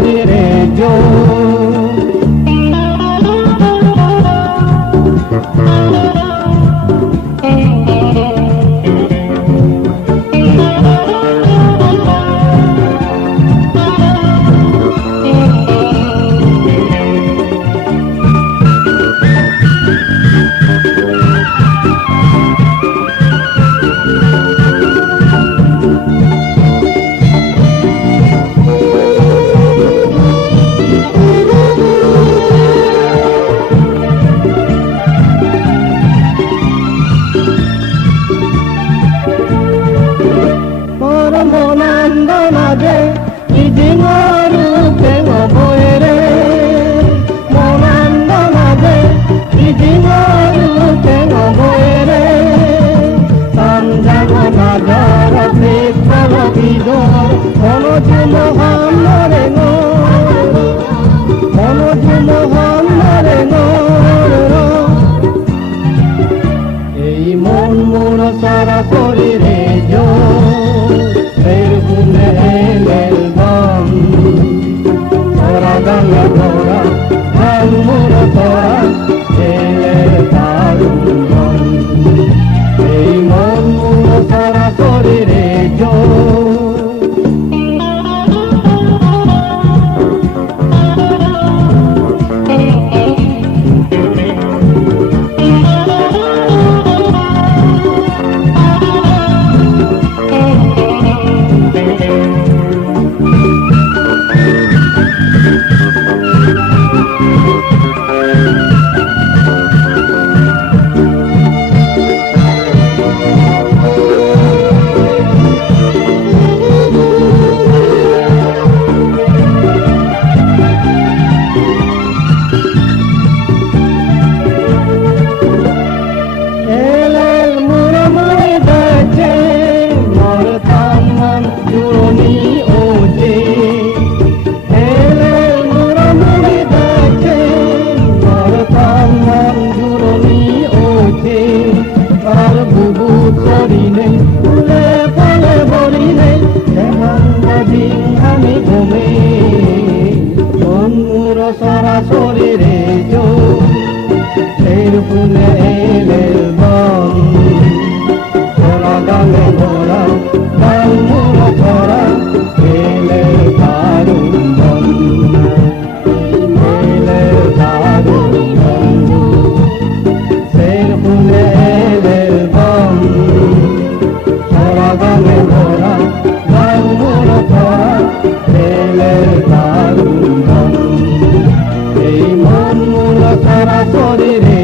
শরীরে মনান্দনাদে ইজিঙরূপে অবয়েৰে মনান্দনাদে ইজিঙৰূপে অবয়েৰে সঞ্জাগনাদৰ বিপ্লৱ বিজৰ মনোজুম হামৰে মনোজুম হামৰে এই মন মোৰ সারা শরীরে এই মন সারা শরীরে শরীরে সেই ফুলে এলের বন তোরা গানে ঘোরা গান মোর ছড়া এলে দারুণ বন এলে দারুণ বন্ধু সেই ফুলে এলের বন তোরা গানে ঘোরা গান মোর ছড়া এলে দারুণ বন এই মন সারা শরীরে